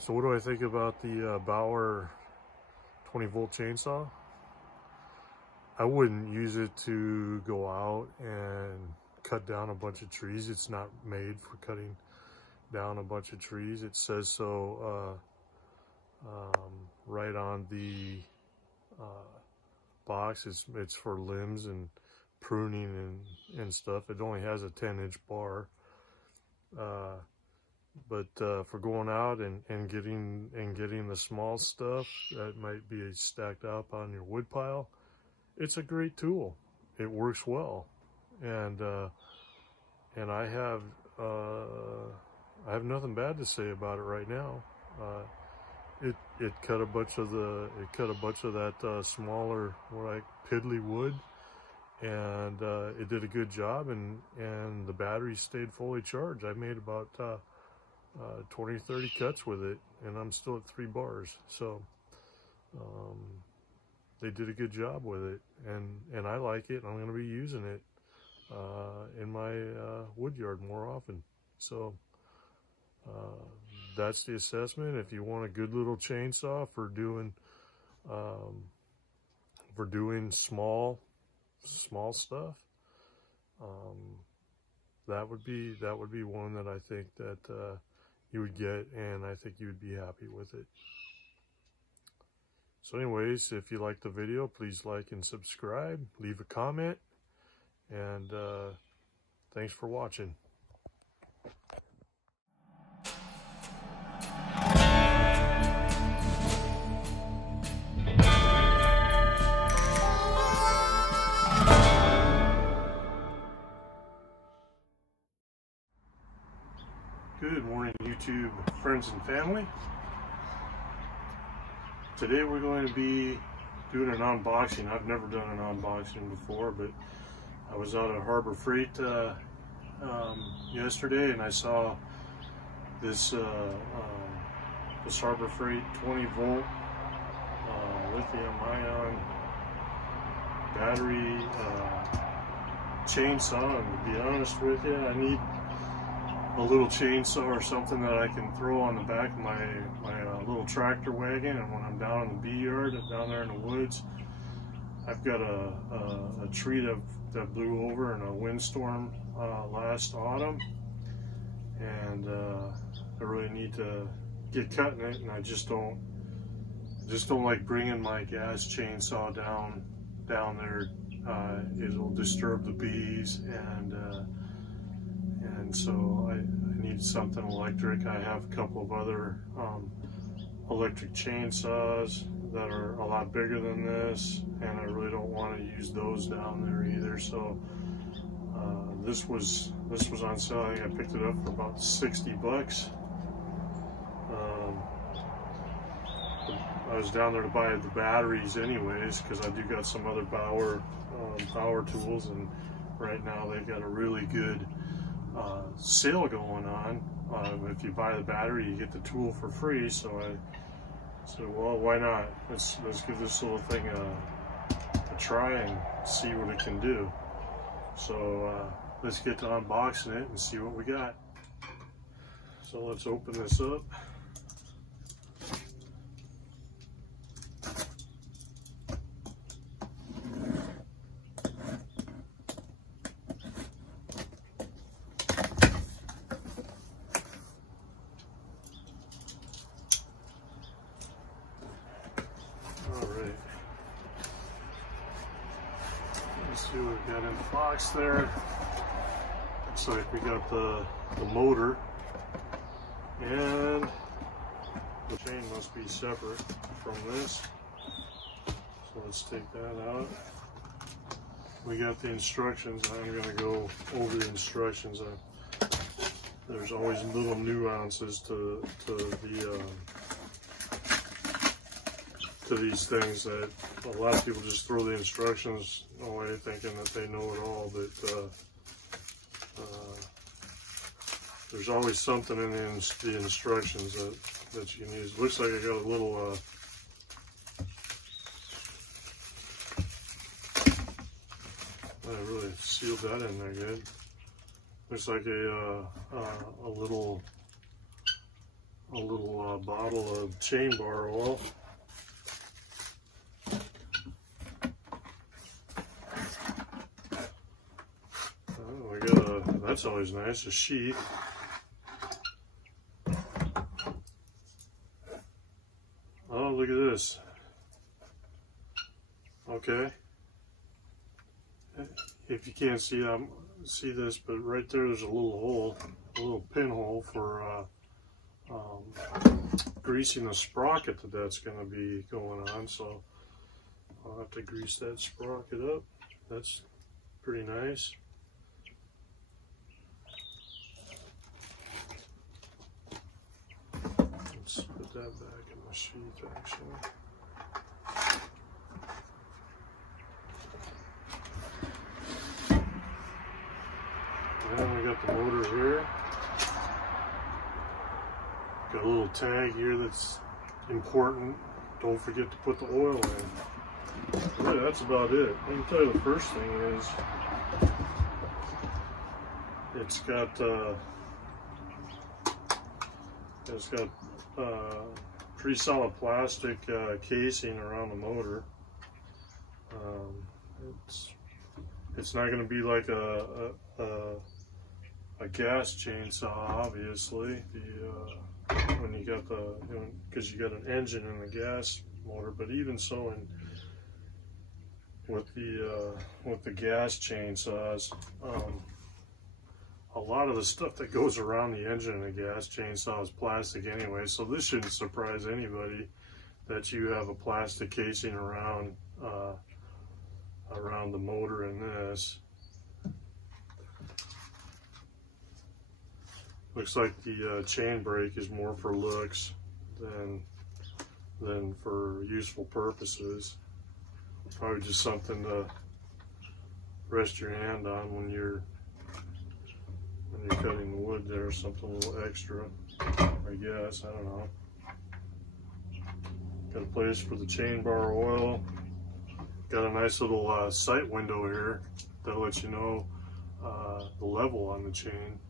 So what do I think about the Bauer 20-volt chainsaw? I wouldn't use it to go out and cut down a bunch of trees. It's not made for cutting down a bunch of trees. It says so right on the box. It's for limbs and pruning and stuff. It only has a 10-inch bar. But for going out and getting the small stuff that might be stacked up on your wood pile, it's a great tool. It works well, and I have nothing bad to say about it right now. It cut a bunch of that smaller, piddly wood, and it did a good job, and the battery stayed fully charged. I made about 20 or 30 cuts with it, and I'm still at 3 bars. So they did a good job with it, and I like it. I'm going to be using it in my wood yard more often. So that's the assessment. If you want a good little chainsaw for doing small stuff, that would be one that I think that you would get, and I think you would be happy with it. So anyways, if you like the video, please like and subscribe, leave a comment, and thanks for watching. Good morning, YouTube friends and family. Today we're going to be doing an unboxing. I've never done an unboxing before, but I was out at Harbor Freight yesterday, and I saw this Harbor Freight 20-volt lithium-ion battery chainsaw. And to be honest with you, I need a little chainsaw or something that I can throw on the back of my little tractor wagon, and when I'm down in the bee yard, down there in the woods. I've got a tree that blew over in a windstorm last autumn, and I really need to get cutting it, and I just don't like bringing my gas chainsaw down there. It'll disturb the bees, and so I need something electric. I have a couple of other electric chainsaws that are a lot bigger than this, and I really don't want to use those down there either. So this was on sale. I think I picked it up for about 60 bucks. I was down there to buy the batteries anyways, because I do got some other Bauer tools, and right now they've got a really good sale going on. If you buy the battery, you get the tool for free. So I said, well, why not? Let's give this little thing a try and see what it can do. So let's get to unboxing it and see what we got. So let's open this up. See what we've got in the box there. Looks like we got the motor, and the chain must be separate from this. So let's take that out. We got the instructions. I'm going to go over the instructions. There's always little nuances to these things that a lot of people just throw the instructions away thinking that they know it all, but there's always something in the instructions that you can use. Looks like I got a little I really sealed that in there good. Looks like a little a little bottle of chain bar oil. Oh, we got that's always nice, a sheath. Oh, look at this. Okay. If you can't see this, but right there's a little hole, a little pinhole for greasing the sprocket that's going to be going on. So I'll have to grease that sprocket up. That's pretty nice. Let's put that back in the sheath, actually. And we got the motor here. Got a little tag here that's important. Don't forget to put the oil in. Really, that's about it. Let me tell you, the first thing is it's got pretty solid plastic casing around the motor. It's not going to be like a gas chainsaw, obviously. When you got because you got an engine in the gas motor, but even so, with the gas chainsaws, a lot of the stuff that goes around the engine in a gas chainsaw is plastic anyway. So this shouldn't surprise anybody that you have a plastic casing around the motor in this. Looks like the chain brake is more for looks than for useful purposes. Probably just something to rest your hand on when you're cutting the wood there, something a little extra, I guess. I don't know. Got a place for the chain bar oil. Got a nice little sight window here that lets you know the level on the chain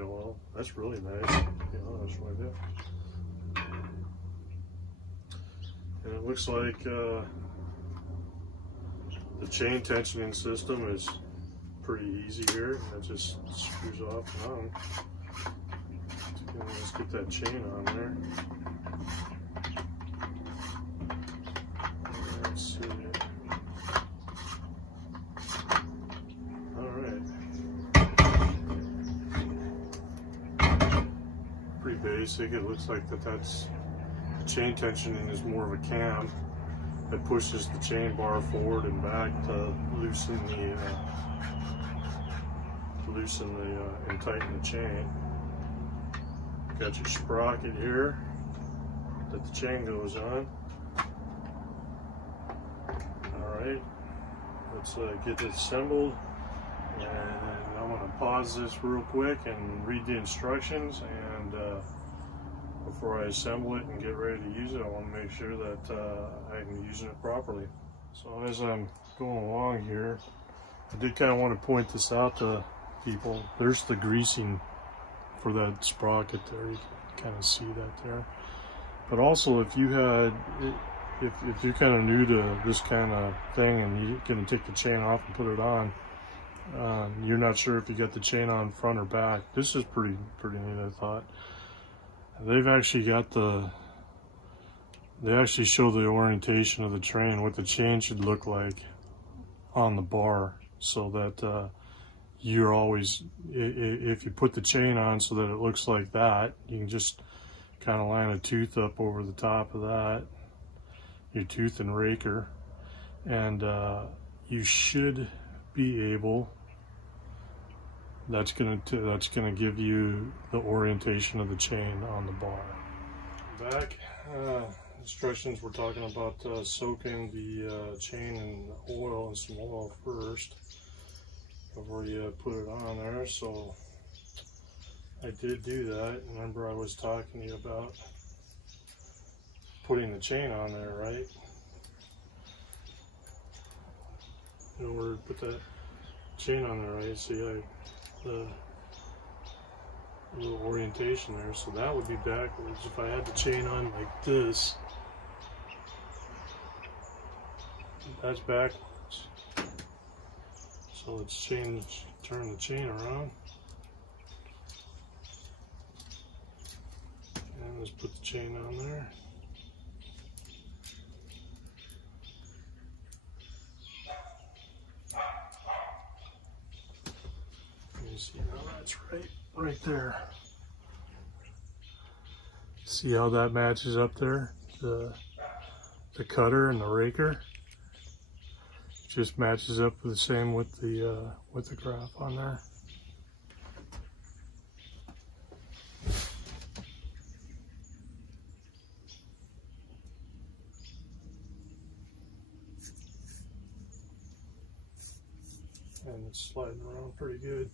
oil. That's really nice, to be honest with you. And it looks like the chain tensioning system is pretty easy here. It just screws off and on. Let's get that chain on there. Let's see. Pretty basic. It looks like that's the chain tensioning is more of a cam that pushes the chain bar forward and back to loosen and tighten the chain. Got your sprocket here that the chain goes on. All right, let's get this assembled. And I'm going to pause this real quick and read the instructions, and before I assemble it and get ready to use it, I want to make sure that I'm using it properly. So as I'm going along here, I did kind of want to point this out to people. There's the greasing for that sprocket there. You can kind of see that there. But also, if you had, if you're kind of new to this kind of thing and you're going to take the chain off and put it on, you're not sure if you got the chain on front or back. This is pretty neat, I thought. They've actually got they actually show the orientation of the train, what the chain should look like on the bar, so that you're always, if you put the chain on so that it looks like that, you can just kind of line a tooth up over the top of that, your tooth and raker, and you should be able, that's gonna give you the orientation of the chain on the bar. Back instructions, we're talking about soaking the chain in oil, and some oil first before you put it on there. So I did do that. Remember, I was talking to you about putting the chain on there, right? In order to put that chain on there, right? See, a little orientation there, so that would be backwards. If I had the chain on like this, that's backwards. So let's turn the chain around. And let's put the chain on there. You see how that's right there. See how that matches up there? The cutter and the raker just matches up the same with the graph on there. And it's sliding around pretty good.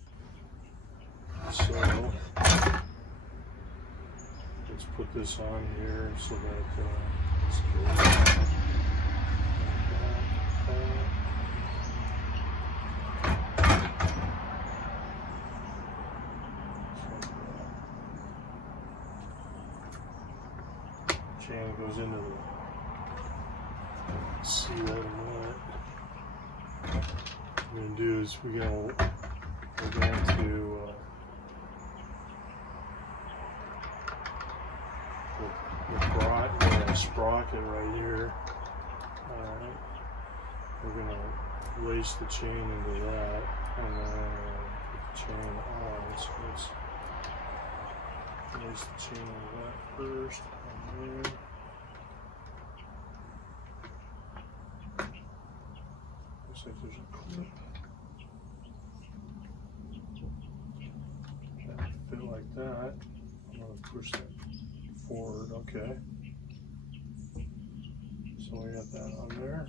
So let's put this on here so that it's good. Chain goes into the, see that in a minute. What we're going to do is we're going to the sprocket right here. Alright, we're going to lace the chain into that and then put the chain on. So let's lace the chain into that first and then looks like there's a clip. Fit like that. I'm going to push that forward, okay. So we got that on there.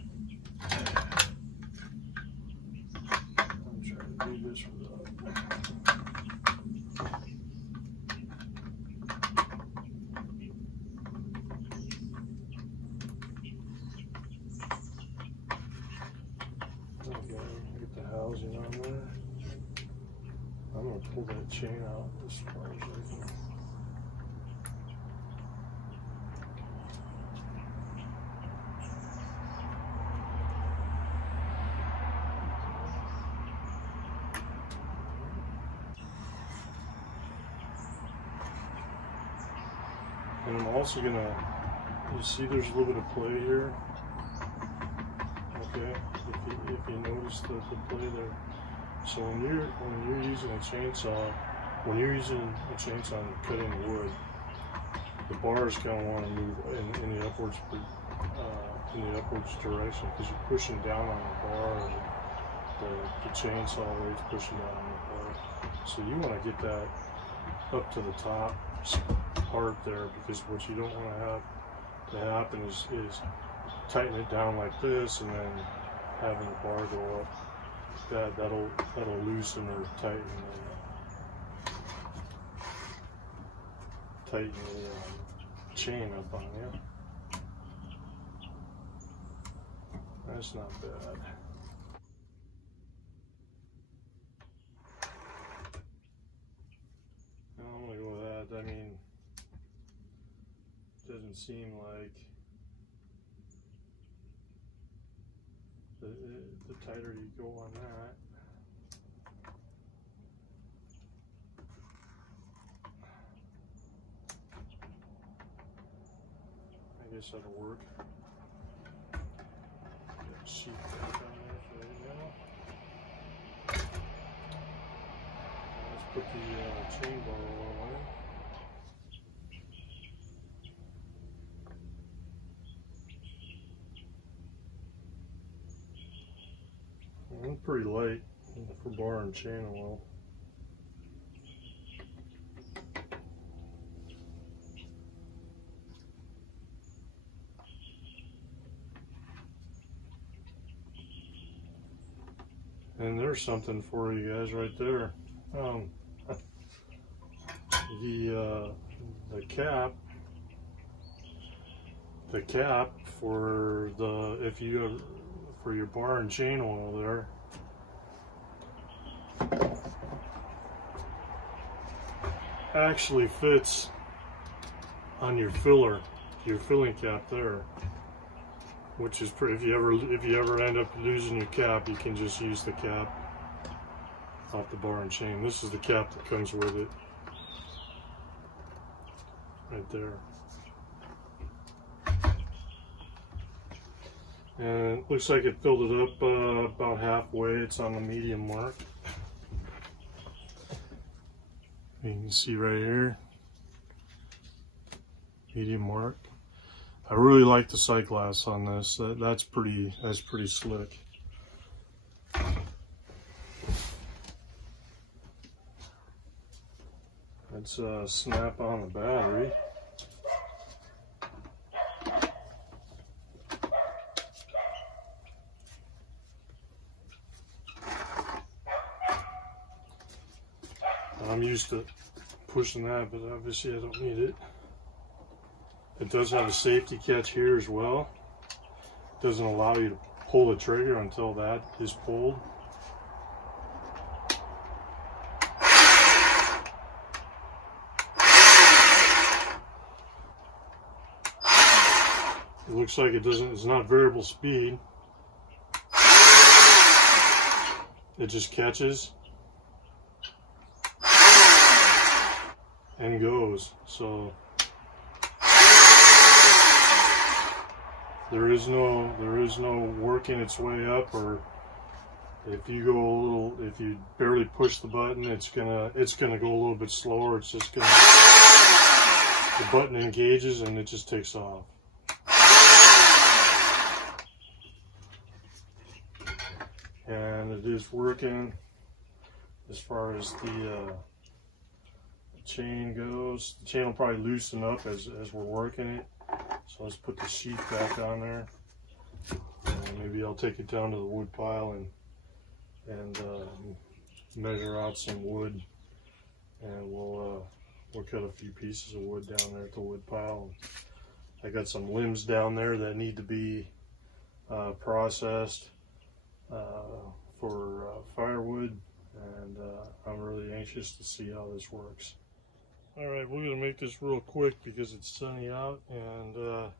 I'm trying to do this without. Okay, get the housing on there. I'm going to pull that chain out as far as I can. And I'm also going to, you see there's a little bit of play here. Okay, if you notice the play there. So when you're using a chainsaw, and cutting wood, the bar is going to want to move in the upwards direction because you're pushing down on the bar, and the chainsaw blade's pushing down on the bar. So you want to get that up to the top part there, because what you don't want to have to happen is tighten it down like this and then having the bar go up. That'll loosen or tighten the chain up on you. That's not bad. I'm gonna go with that. I mean, it doesn't seem like the tighter you go on that, I guess that'll work. Get a sheet back on there for right now. Let's put the chain bar on it. I'm pretty light for bar and chain oil. And there's something for you guys right there. The cap for for your bar and chain oil there. actually fits on your filling cap there, which is pretty. If you ever end up losing your cap, you can just use the cap off the bar and chain. This is the cap that comes with it, right there. And it looks like it filled it up about halfway. It's on the medium mark. You can see right here, medium mark. I really like the sight glass on this. That's pretty slick. Let's snap on the battery. I'm used to pushing that, but obviously I don't need it. It does have a safety catch here as well. It doesn't allow you to pull the trigger until that is pulled. It looks like it's not variable speed. It just catches and goes. So there is no working its way up, or if you barely push the button, it's gonna go a little bit slower. It's just gonna, the button engages and it just takes off. And it is working as far as the chain goes. The chain will probably loosen up as we're working it. So let's put the sheath back on there. And maybe I'll take it down to the wood pile and measure out some wood, and we'll cut a few pieces of wood down there at the wood pile. I got some limbs down there that need to be processed for firewood, and I'm really anxious to see how this works. All right, we're gonna make this real quick because it's sunny out, and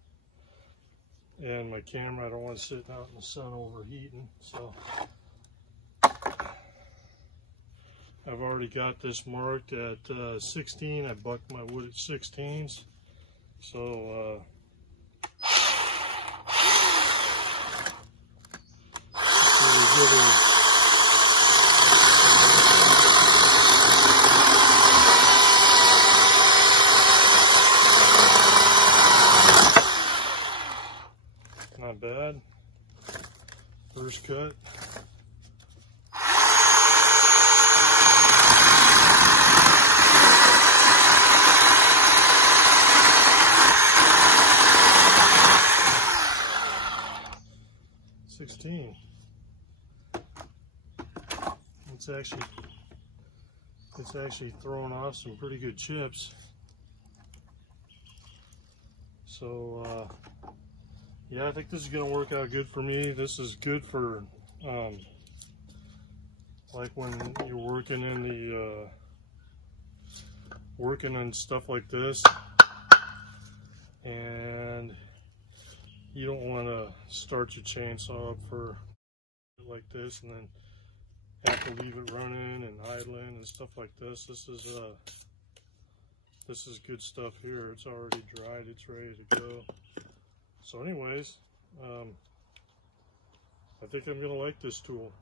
my camera, I don't want it sitting out in the sun overheating. So I've already got this marked at 16. I bucked my wood at 16s. So not bad. First cut. It's actually throwing off some pretty good chips. So yeah, I think this is going to work out good for me. This is good for like when you're working in the working on stuff like this, and you don't want to start your chainsaw up for like this and then have to leave it running and idling and stuff like this. This is good stuff here. It's already dried. It's ready to go. So anyways, I think I'm gonna like this tool.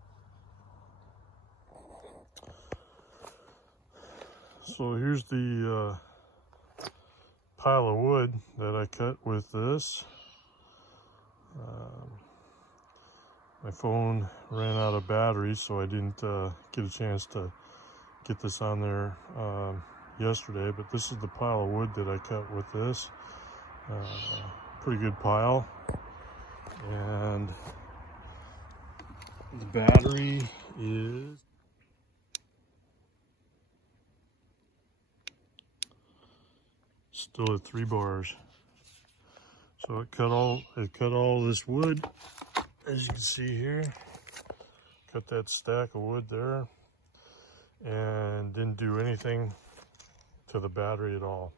So here's the pile of wood that I cut with this. My phone ran out of battery, so I didn't get a chance to get this on there yesterday, but this is the pile of wood that I cut with this. Pretty good pile. And the battery is still at 3 bars. So it cut all this wood, as you can see here. Cut that stack of wood there, and didn't do anything to the battery at all.